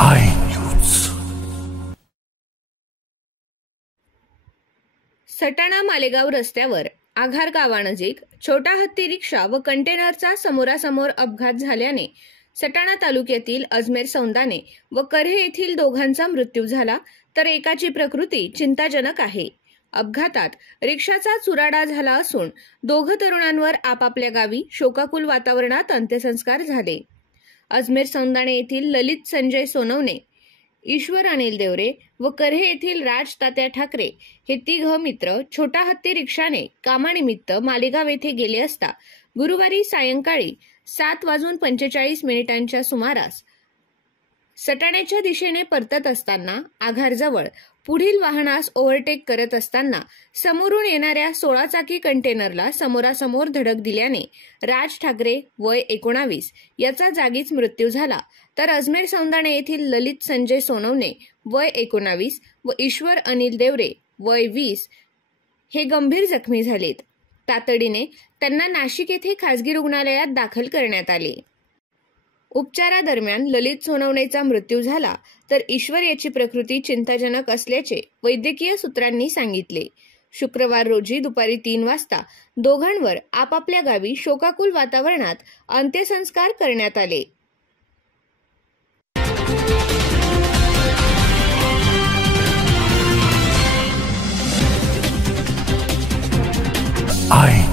I news. Satana Malegaon रस्त्यावर आघार गावानजीक छोटा हत्ती रिक्षा व कंटेनरचा समोरासमोर अपघात झाल्याने सटाणा तालुक्यातील अजमेर सौंदाने व करहे येथील दोघांचा मृत्यू झाला, तर एकाची प्रकृती चिंताजनक आहे। अपघातात रिक्षाचा चुराडा झाला असून दोघ तरुणांवर आपापल्या गावी शोकाकुल वातावरणात अंत्यसंस्कार झाले। अजमेर सौंदाणे येथील ललित संजय सोनवणे, ईश्वर अनिल देवरे व करहे येथील राज तात्या ठाकरे हे तिघ मित्र छोटा हत्ती रिक्षाने कामानिमित्त मालेगाव येथे गेले असता गुरुवारी सायंकाळी 7:45 सुमारास सटाण्याच्या दिशेने परतत असताना आघारजवळ पुढील वाहनास ओव्हरटेक करत असताना समोरून येणाऱ्या 16 चाकी कंटेनरला समोरासमोर धडक दिल्याने राज ठाकरे वय 19 याचा जागीच मृत्यू झाला, तर अजमेर सौंदाणे येथील ललित संजय सोनवणे वय 19 व ईश्वर अनिल देवरे वय 20 हे गंभीर जखमी झालेत। तातडीने त्यांना नाशिक येथे खासगी रुग्णालयात दाखल करण्यात आले। उपचारादरम्यान ललित सोनवणेचा मृत्यू झाला, तर ईश्वर याची प्रकृती चिंताजनक असल्याचे वैद्यकीय सूत्रांनी सांगितले। शुक्रवार रोजी दुपारी 3 वाजता दोघांवर आपापल्या गावी शोकाकुल वातावरणात अंत्यसंस्कार करण्यात आले। आय